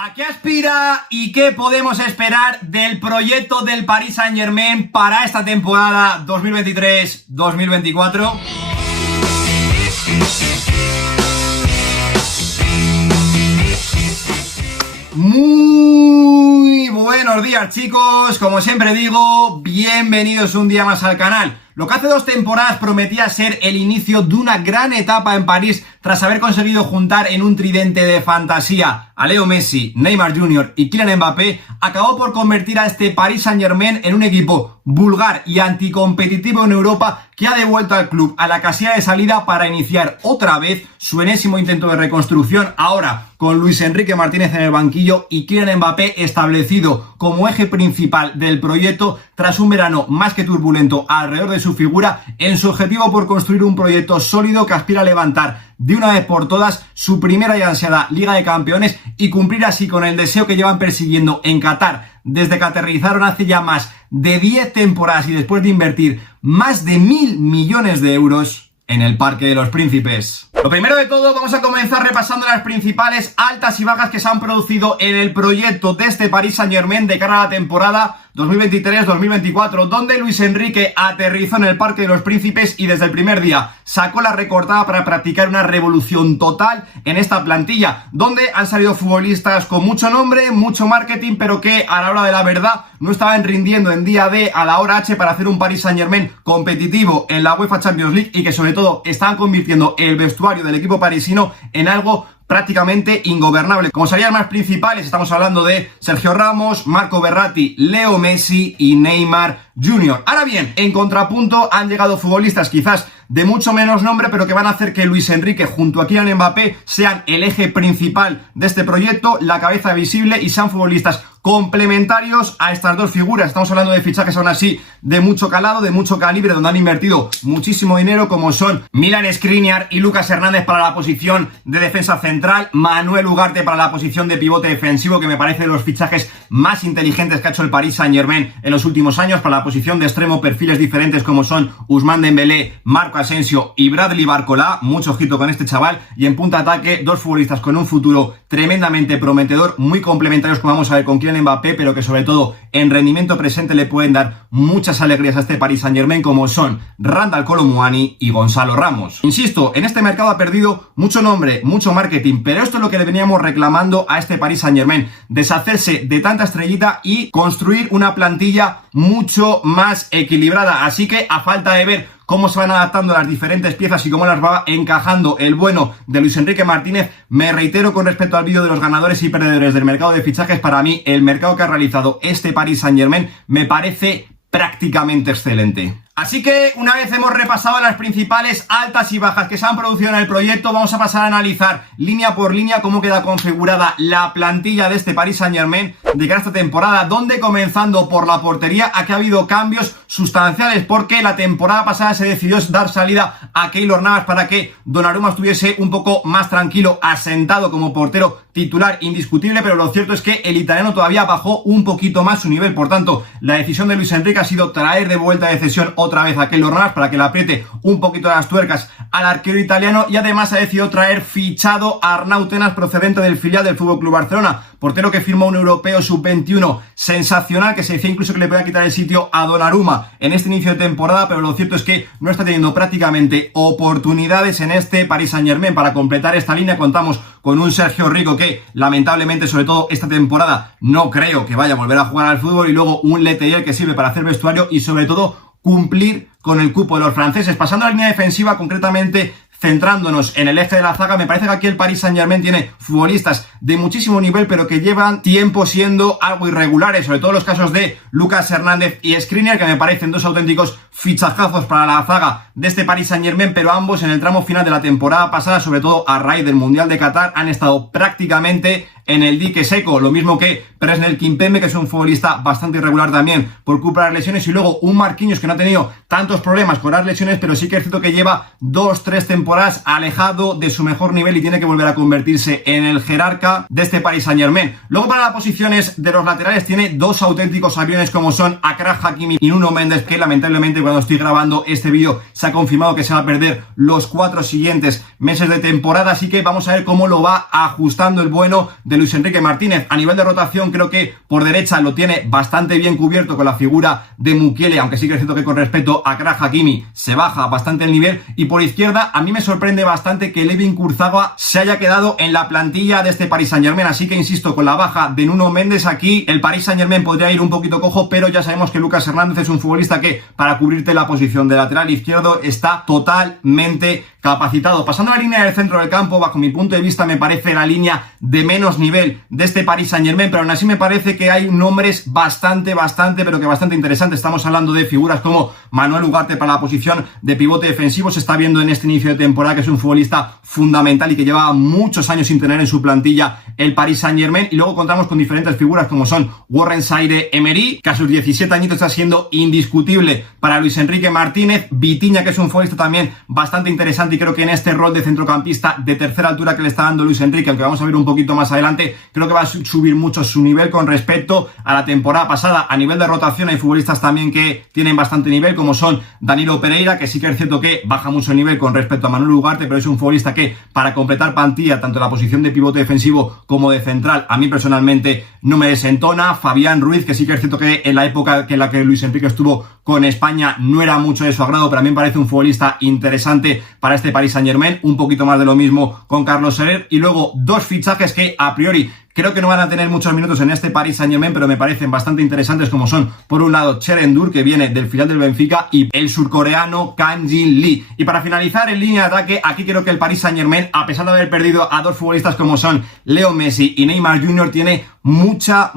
¿A qué aspira y qué podemos esperar del proyecto del Paris Saint-Germain para esta temporada 2023-2024? Muy buenos días, chicos, como siempre digo, bienvenidos un día más al canal. Lo que hace 2 temporadas prometía ser el inicio de una gran etapa en París tras haber conseguido juntar en un tridente de fantasía a Leo Messi, Neymar Jr. y Kylian Mbappé, acabó por convertir a este Paris Saint-Germain en un equipo vulgar y anticompetitivo en Europa que ha devuelto al club a la casilla de salida para iniciar otra vez su enésimo intento de reconstrucción, ahora con Luis Enrique Martínez en el banquillo y Kylian Mbappé establecido como eje principal del proyecto tras un verano más que turbulento alrededor de su figura en su objetivo por construir un proyecto sólido que aspira a levantar de una vez por todas su primera y ansiada Liga de Campeones y cumplir así con el deseo que llevan persiguiendo en Qatar desde que aterrizaron hace ya más de 10 temporadas y después de invertir más de 1.000 millones de euros en el Parque de los Príncipes. Lo primero de todo, vamos a comenzar repasando las principales altas y bajas que se han producido en el proyecto de este Paris Saint-Germain de cara a la temporada 2023-2024, donde Luis Enrique aterrizó en el Parque de los Príncipes y desde el primer día sacó la recortada para practicar una revolución total en esta plantilla, donde han salido futbolistas con mucho nombre, mucho marketing, pero que a la hora de la verdad no estaban rindiendo en día D a la hora H para hacer un Paris Saint-Germain competitivo en la UEFA Champions League y que sobre todo estaban convirtiendo el vestuario del equipo parisino en algo prácticamente ingobernable. Como salían más principales, estamos hablando de Sergio Ramos, Marco Verratti, Leo Messi y Neymar Jr. Ahora bien, en contrapunto han llegado futbolistas quizás de mucho menos nombre, pero que van a hacer que Luis Enrique junto a Kylian Mbappé sean el eje principal de este proyecto, la cabeza visible, y sean futbolistas complementarios a estas dos figuras. Estamos hablando de fichajes aún así de mucho calado, de mucho calibre, donde han invertido muchísimo dinero, como son Milan Skriniar y Lucas Hernández para la posición de defensa central, Manuel Ugarte para la posición de pivote defensivo, que me parece de los fichajes más inteligentes que ha hecho el Paris Saint-Germain en los últimos años. Para la posición de extremo, perfiles diferentes como son Ousmane Dembélé, Marco Asensio y Bradley Barcola, mucho ojito con este chaval. Y en punta ataque, dos futbolistas con un futuro tremendamente prometedor, muy complementarios, como vamos a ver con Kylian Mbappé, pero que sobre todo en rendimiento presente le pueden dar muchas alegrías a este Paris Saint-Germain, como son Randal Kolo Muani y Gonzalo Ramos. Insisto, en este mercado ha perdido mucho nombre, mucho marketing, pero esto es lo que le veníamos reclamando a este Paris Saint-Germain: deshacerse de tanta estrellita y construir una plantilla mucho más equilibrada. Así que, a falta de ver cómo se van adaptando las diferentes piezas y cómo las va encajando el bueno de Luis Enrique Martínez, me reitero con respecto al vídeo de los ganadores y perdedores del mercado de fichajes. Para mí, el mercado que ha realizado este Paris Saint-Germain me parece prácticamente excelente. Así que, una vez hemos repasado las principales altas y bajas que se han producido en el proyecto, vamos a pasar a analizar línea por línea cómo queda configurada la plantilla de este Paris Saint-Germain de cara a esta temporada, donde, comenzando por la portería, aquí ha habido cambios sustanciales, porque la temporada pasada se decidió dar salida a Keylor Navas para que Donnarumma estuviese un poco más tranquilo, asentado como portero titular indiscutible, pero lo cierto es que el italiano todavía bajó un poquito más su nivel. Por tanto, la decisión de Luis Enrique ha sido traer de vuelta de cesión otra vez a Keylor Navas para que le apriete un poquito las tuercas al arquero italiano, y además ha decidido traer fichado a Arnau Tenas, procedente del filial del FC Barcelona, portero que firmó un europeo sub-21 sensacional, que se decía incluso que le podía quitar el sitio a Donnarumma en este inicio de temporada, pero lo cierto es que no está teniendo prácticamente oportunidades en este Paris Saint-Germain. Para completar esta línea contamos con un Sergio Rico que lamentablemente, sobre todo esta temporada, no creo que vaya a volver a jugar al fútbol, y luego un Letelier que sirve para hacer vestuario y sobre todo cumplir con el cupo de los franceses. Pasando a la línea defensiva, concretamente centrándonos en el eje de la zaga, me parece que aquí el Paris Saint-Germain tiene futbolistas de muchísimo nivel, pero que llevan tiempo siendo algo irregulares, sobre todo los casos de Lucas Hernández y Skriniar, que me parecen dos auténticos fichajazos para la zaga de este Paris Saint-Germain, pero ambos en el tramo final de la temporada pasada, sobre todo a raíz del Mundial de Qatar, han estado prácticamente en el dique seco. Lo mismo que Presnel Kimpembe, que es un futbolista bastante irregular también por culpa de las lesiones, y luego un Marquinhos que no ha tenido tantos problemas con las lesiones, pero sí que es cierto que lleva 2-3 temporadas alejado de su mejor nivel y tiene que volver a convertirse en el jerarca de este Paris Saint-Germain. Luego, para las posiciones de los laterales, tiene dos auténticos aviones como son Achraf Hakimi y Nuno Mendes, que lamentablemente cuando estoy grabando este vídeo se ha confirmado que se va a perder los 4 siguientes meses de temporada, así que vamos a ver cómo lo va ajustando el bueno de Luis Enrique Martínez. A nivel de rotación creo que por derecha lo tiene bastante bien cubierto con la figura de Mukiele, aunque sí que es cierto que con respecto a Achraf Hakimi se baja bastante el nivel. Y por izquierda a mí me sorprende bastante que Layvin Kurzawa se haya quedado en la plantilla de este Paris Saint-Germain, así que insisto, con la baja de Nuno Mendes aquí el Paris Saint-Germain podría ir un poquito cojo, pero ya sabemos que Lucas Hernández es un futbolista que para cubrirte la posición de lateral izquierdo está totalmente capacitado. Pasando a la línea del centro del campo, bajo mi punto de vista me parece la línea de menos nivel de este Paris Saint-Germain, pero aún así me parece que hay nombres bastante interesantes. Estamos hablando de figuras como Manuel Ugarte para la posición de pivote defensivo. Se está viendo en este inicio de temporada que es un futbolista fundamental y que lleva muchos años sin tener en su plantilla el Paris Saint-Germain. Y luego contamos con diferentes figuras como son Warren Zaïre-Emery, que a sus 17 añitos está siendo indiscutible para Luis Enrique Martínez. Vitinha, que es un futbolista también bastante interesante, y creo que en este rol de centrocampista de tercera altura que le está dando Luis Enrique, aunque vamos a ver un poquito más adelante, creo que va a subir mucho su nivel con respecto a la temporada pasada. A nivel de rotación hay futbolistas también que tienen bastante nivel, como son Danilo Pereira, que sí que es cierto que baja mucho el nivel con respecto a Manuel Ugarte, pero es un futbolista que para completar plantilla, tanto en la posición de pivote defensivo como de central, a mí personalmente no me desentona. Fabián Ruiz, que sí que es cierto que en la época en la que Luis Enrique estuvo con España no era mucho de su agrado, pero a mí me parece un futbolista interesante para este Paris Saint-Germain. Un poquito más de lo mismo con Carlos Soler. Y luego dos fichajes que a priori creo que no van a tener muchos minutos en este Paris Saint-Germain, pero me parecen bastante interesantes, como son, por un lado, Cherendur, que viene del filial del Benfica, y el surcoreano Kang Jin Lee. Y para finalizar, en línea de ataque, aquí creo que el Paris Saint-Germain, a pesar de haber perdido a dos futbolistas como son Leo Messi y Neymar Jr., tiene mucha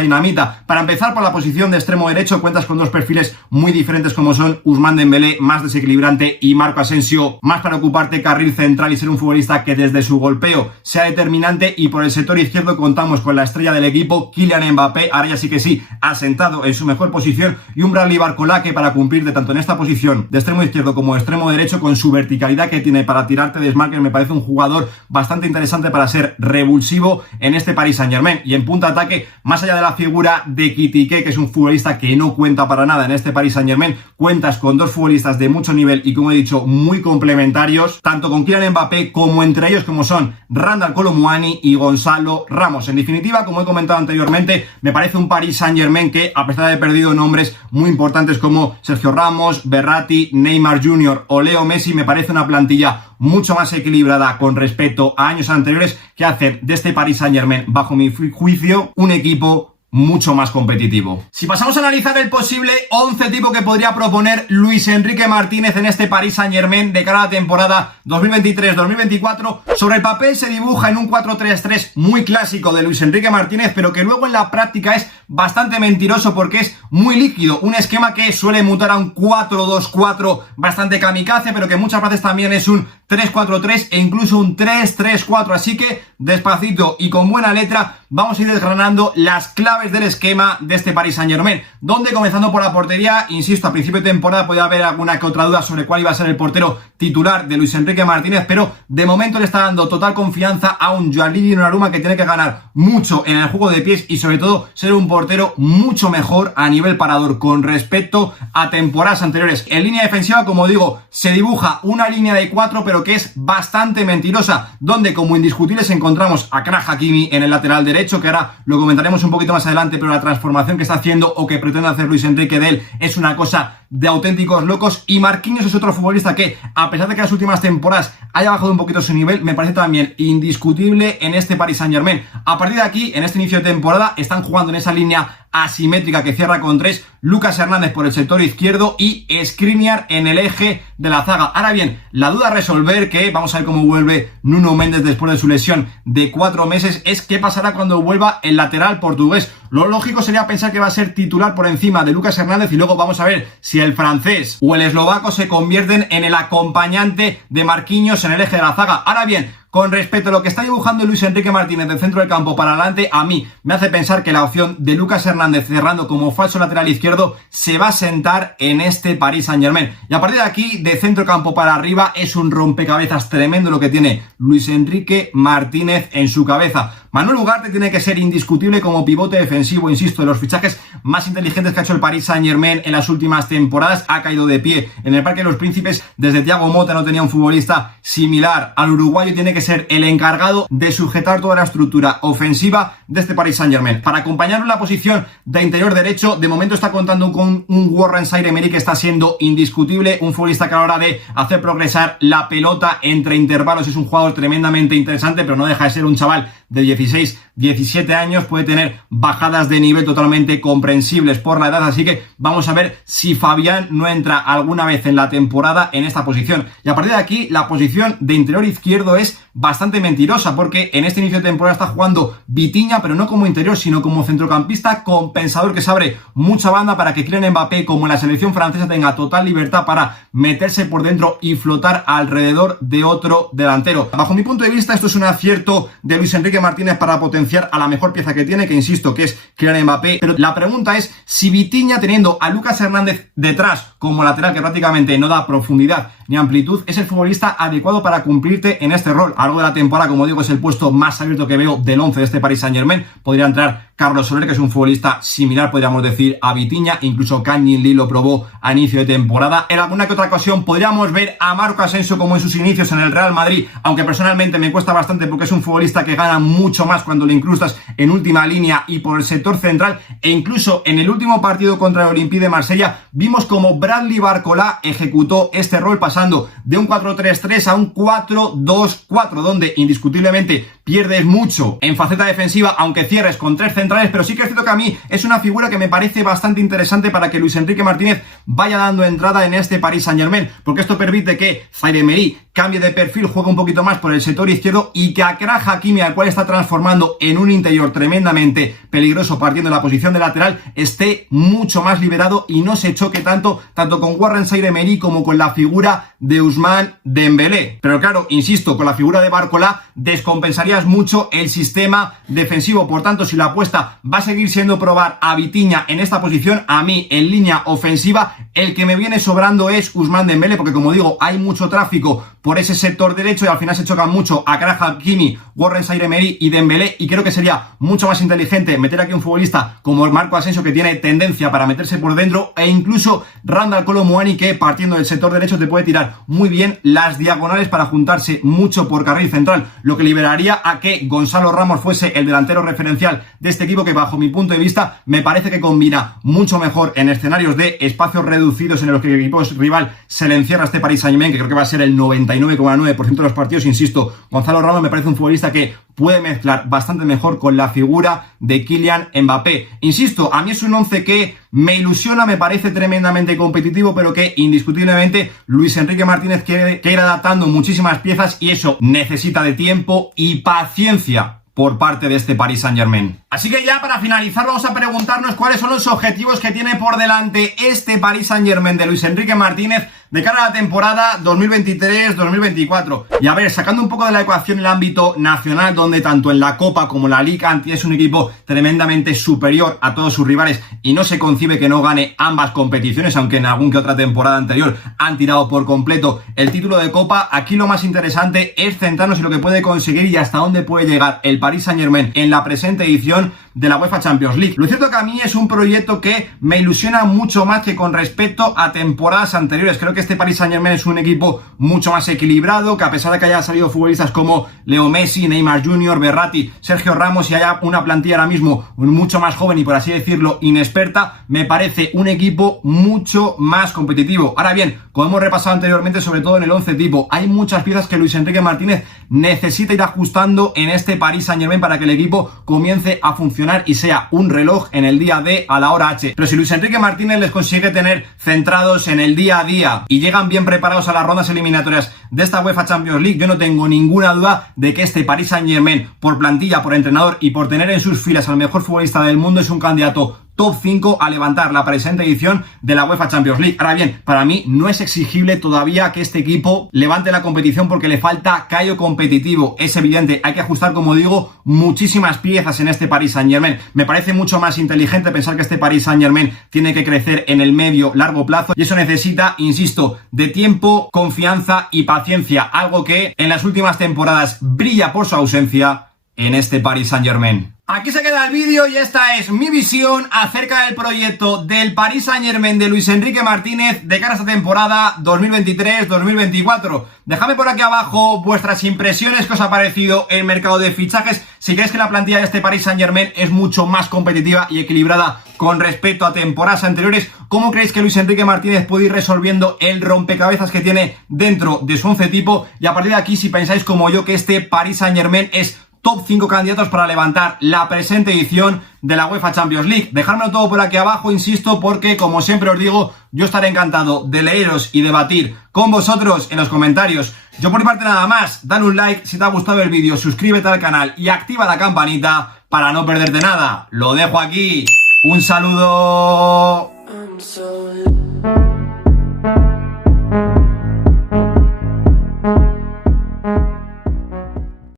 dinamita. Para empezar, por la posición de extremo derecho, cuentas con dos perfiles muy diferentes como son Ousmane Dembélé, más desequilibrante, y Marco Asensio, más para ocuparte carril central y ser un futbolista que desde su golpeo sea determinante. Y por el sector izquierdo contamos con la estrella del equipo, Kylian Mbappé, ahora ya sí que sí, asentado en su mejor posición, y un Bradley Barcola que para cumplir de tanto en esta posición de extremo izquierdo como de extremo derecho, con su verticalidad que tiene para tirarte desmarques, me parece un jugador bastante interesante para ser revulsivo en este Paris Saint-Germain. Y en punta de ataque, más allá de la figura de Kitike, que es un futbolista que no cuenta para nada en este Paris Saint-Germain, cuentas con dos futbolistas de mucho nivel y, como he dicho, muy complementarios, tanto con Kylian Mbappé como entre ellos, como son Randal Kolo Muani y Gonzalo Ramos. En definitiva, como he comentado anteriormente, me parece un Paris Saint-Germain que, a pesar de haber perdido nombres muy importantes como Sergio Ramos, Verratti, Neymar Jr. o Leo Messi, me parece una plantilla mucho más equilibrada con respecto a años anteriores, que hacen de este Paris Saint-Germain, bajo mi juicio, un equipo mucho más competitivo. Si pasamos a analizar el posible 11 tipo que podría proponer Luis Enrique Martínez en este Paris Saint-Germain de cara a la temporada 2023-2024, sobre el papel se dibuja en un 4-3-3 muy clásico de Luis Enrique Martínez, pero que luego en la práctica es bastante mentiroso porque es muy líquido, un esquema que suele mutar a un 4-2-4 bastante kamikaze, pero que muchas veces también es un 3-4-3 e incluso un 3-3-4, así que despacito y con buena letra vamos a ir desgranando las claves del esquema de este Paris Saint-Germain, donde, comenzando por la portería, insisto, a principio de temporada podía haber alguna que otra duda sobre cuál iba a ser el portero titular de Luis Enrique Martínez, pero de momento le está dando total confianza a un Gianluigi Donnarumma que tiene que ganar mucho en el juego de pies y sobre todo ser un portero mucho mejor a nivel parador con respecto a temporadas anteriores. En línea defensiva, como digo, se dibuja una línea de 4, pero que es bastante mentirosa, donde como indiscutibles encontramos a Achraf Hakimi en el lateral derecho, que ahora lo comentaremos un poquito más adelante, pero la transformación que está haciendo o que pretende hacer Luis Enrique de él es una cosa de auténticos locos. Y Marquinhos es otro futbolista que, a pesar de que las últimas temporadas haya bajado un poquito su nivel, me parece también indiscutible en este Paris Saint-Germain. A partir de aquí, en este inicio de temporada, están jugando en esa línea asimétrica que cierra con 3, Lucas Hernández por el sector izquierdo y Skriniar en el eje de la zaga. Ahora bien, la duda a resolver, que vamos a ver cómo vuelve Nuno Mendes después de su lesión de 4 meses, es qué pasará cuando vuelva el lateral portugués. Lo lógico sería pensar que va a ser titular por encima de Lucas Hernández y luego vamos a ver si el francés o el eslovaco se convierten en el acompañante de Marquinhos en el eje de la zaga. Ahora bien, con respecto a lo que está dibujando Luis Enrique Martínez del centro del campo para adelante, a mí me hace pensar que la opción de Lucas Hernández cerrando como falso lateral izquierdo se va a sentar en este Paris Saint-Germain. Y a partir de aquí, de centro campo para arriba, es un rompecabezas tremendo lo que tiene Luis Enrique Martínez en su cabeza. Manuel Ugarte tiene que ser indiscutible como pivote defensivo, insisto, de los fichajes más inteligentes que ha hecho el Paris Saint-Germain en las últimas temporadas. Ha caído de pie en el Parque de los Príncipes. Desde Thiago Motta no tenía un futbolista similar al uruguayo. Tiene que ser el encargado de sujetar toda la estructura ofensiva de este Paris Saint-Germain. Para acompañarlo en la posición de interior derecho, de momento está contando con un Warren Zaïre-Emery que está siendo indiscutible, un futbolista que a la hora de hacer progresar la pelota entre intervalos es un jugador tremendamente interesante, pero no deja de ser un chaval de 16, 17 años, puede tener bajadas de nivel totalmente comprensibles por la edad, así que vamos a ver si Fabián no entra alguna vez en la temporada en esta posición. Y a partir de aquí, la posición de interior izquierdo es bastante mentirosa, porque en este inicio de temporada está jugando Vitinha, pero no como interior, sino como centrocampista compensador que se abre mucha banda para que Kylian Mbappé, como en la selección francesa, tenga total libertad para meterse por dentro y flotar alrededor de otro delantero. Bajo mi punto de vista, esto es un acierto de Luis Enrique Martínez para potenciar a la mejor pieza que tiene, que insisto, que es Kylian Mbappé, pero la pregunta es si Vitinha, teniendo a Lucas Hernández detrás como lateral, que prácticamente no da profundidad ni amplitud, es el futbolista adecuado para cumplirte en este rol. A lo largo de la temporada, como digo, es el puesto más abierto que veo del 11 de este Paris Saint-Germain. Podría entrar Carlos Soler, que es un futbolista similar, podríamos decir, a Vitinha. Incluso Kang In Lee lo probó a inicio de temporada. En alguna que otra ocasión podríamos ver a Marco Asensio como en sus inicios en el Real Madrid, aunque personalmente me cuesta bastante porque es un futbolista que gana mucho más cuando le incrustas en última línea y por el sector central. E incluso en el último partido contra el Olympique de Marsella vimos como Bradley Barcola ejecutó este rol, pasando de un 4-3-3 a un 4-2-4, donde indiscutiblemente pierdes mucho en faceta defensiva, aunque cierres con tres centrales, pero sí que es cierto que a mí es una figura que me parece bastante interesante para que Luis Enrique Martínez vaya dando entrada en este Paris Saint-Germain, porque esto permite que Zaïre-Emery cambie de perfil, juegue un poquito más por el sector izquierdo y que Achraf Hakimi, al cual está transformando en un interior tremendamente peligroso partiendo de la posición de lateral, esté mucho más liberado y no se choque tanto con Warren Zaïre-Emery como con la figura de Ousmane Dembélé. Pero claro, insisto, con la figura de Barcola descompensarías mucho el sistema defensivo. Por tanto, si la apuesta va a seguir siendo probar a Vitinha en esta posición, a mí en línea ofensiva el que me viene sobrando es Ousmane Dembélé, porque como digo, hay mucho tráfico por ese sector derecho y al final se chocan mucho Achraf Hakimi, Warren Zaïre-Emery y Dembélé, y creo que sería mucho más inteligente meter aquí un futbolista como Marco Asensio, que tiene tendencia para meterse por dentro, e incluso Randal Kolo Muani, que partiendo del sector derecho te puede tirar muy bien las diagonales para juntarse mucho por carril central, lo que liberaría a que Gonzalo Ramos fuese el delantero referencial de este equipo, que bajo mi punto de vista me parece que combina mucho mejor en escenarios de espacios reducidos en los que el equipo rival se le encierra a este Paris Saint-Germain, que creo que va a ser el 99,9% de los partidos. Insisto, Gonzalo Ramos me parece un futbolista que puede mezclar bastante mejor con la figura de Kylian Mbappé. Insisto, a mí es un 11 que me ilusiona, me parece tremendamente competitivo, pero que indiscutiblemente Luis Enrique Martínez quiere ir adaptando muchísimas piezas y eso necesita de tiempo y paciencia por parte de este Paris Saint-Germain. Así que ya para finalizar vamos a preguntarnos cuáles son los objetivos que tiene por delante este Paris Saint-Germain de Luis Enrique Martínez de cara a la temporada 2023-2024. Y a ver, sacando un poco de la ecuación el ámbito nacional, donde tanto en la Copa como en la Liga Anti es un equipo tremendamente superior a todos sus rivales y no se concibe que no gane ambas competiciones, aunque en algún que otra temporada anterior han tirado por completo el título de Copa. Aquí lo más interesante es centrarnos en lo que puede conseguir y hasta dónde puede llegar el Paris Saint-Germain en la presente edición de la UEFA Champions League. Lo cierto que a mí es un proyecto que me ilusiona mucho más que con respecto a temporadas anteriores. Creo que este Paris Saint-Germain es un equipo mucho más equilibrado, que a pesar de que haya salido futbolistas como Leo Messi, Neymar Jr., Verratti, Sergio Ramos y haya una plantilla ahora mismo mucho más joven y por así decirlo inexperta, me parece un equipo mucho más competitivo. Ahora bien, como hemos repasado anteriormente, sobre todo en el 11 tipo, hay muchas piezas que Luis Enrique Martínez necesita ir ajustando en este Paris Saint-Germain para que el equipo comience a funcionar y sea un reloj en el día D a la hora H. Pero si Luis Enrique Martínez les consigue tener centrados en el día a día y llegan bien preparados a las rondas eliminatorias de esta UEFA Champions League, yo no tengo ninguna duda de que este Paris Saint-Germain, por plantilla, por entrenador y por tener en sus filas al mejor futbolista del mundo, es un candidato top 5 a levantar la presente edición de la UEFA Champions League. Ahora bien, para mí no es exigible todavía que este equipo levante la competición porque le falta callo competitivo. Es evidente, hay que ajustar, como digo, muchísimas piezas en este Paris Saint-Germain. Me parece mucho más inteligente pensar que este Paris Saint-Germain tiene que crecer en el medio, largo plazo, y eso necesita, insisto, de tiempo, confianza y paciencia, algo que en las últimas temporadas brilla por su ausencia en este Paris Saint-Germain. Aquí se queda el vídeo y esta es mi visión acerca del proyecto del Paris Saint-Germain de Luis Enrique Martínez de cara a esta temporada 2023-2024. Dejadme por aquí abajo vuestras impresiones, qué os ha parecido el mercado de fichajes, si creéis que la plantilla de este Paris Saint-Germain es mucho más competitiva y equilibrada con respecto a temporadas anteriores, cómo creéis que Luis Enrique Martínez puede ir resolviendo el rompecabezas que tiene dentro de su 11 tipo, y a partir de aquí si pensáis como yo que este Paris Saint-Germain es top 5 candidatos para levantar la presente edición de la UEFA Champions League. Dejadmelo todo por aquí abajo, insisto, porque como siempre os digo, yo estaré encantado de leeros y debatir con vosotros en los comentarios. Yo por mi parte nada más, dale un like si te ha gustado el vídeo, suscríbete al canal y activa la campanita para no perderte nada. Lo dejo aquí. Un saludo.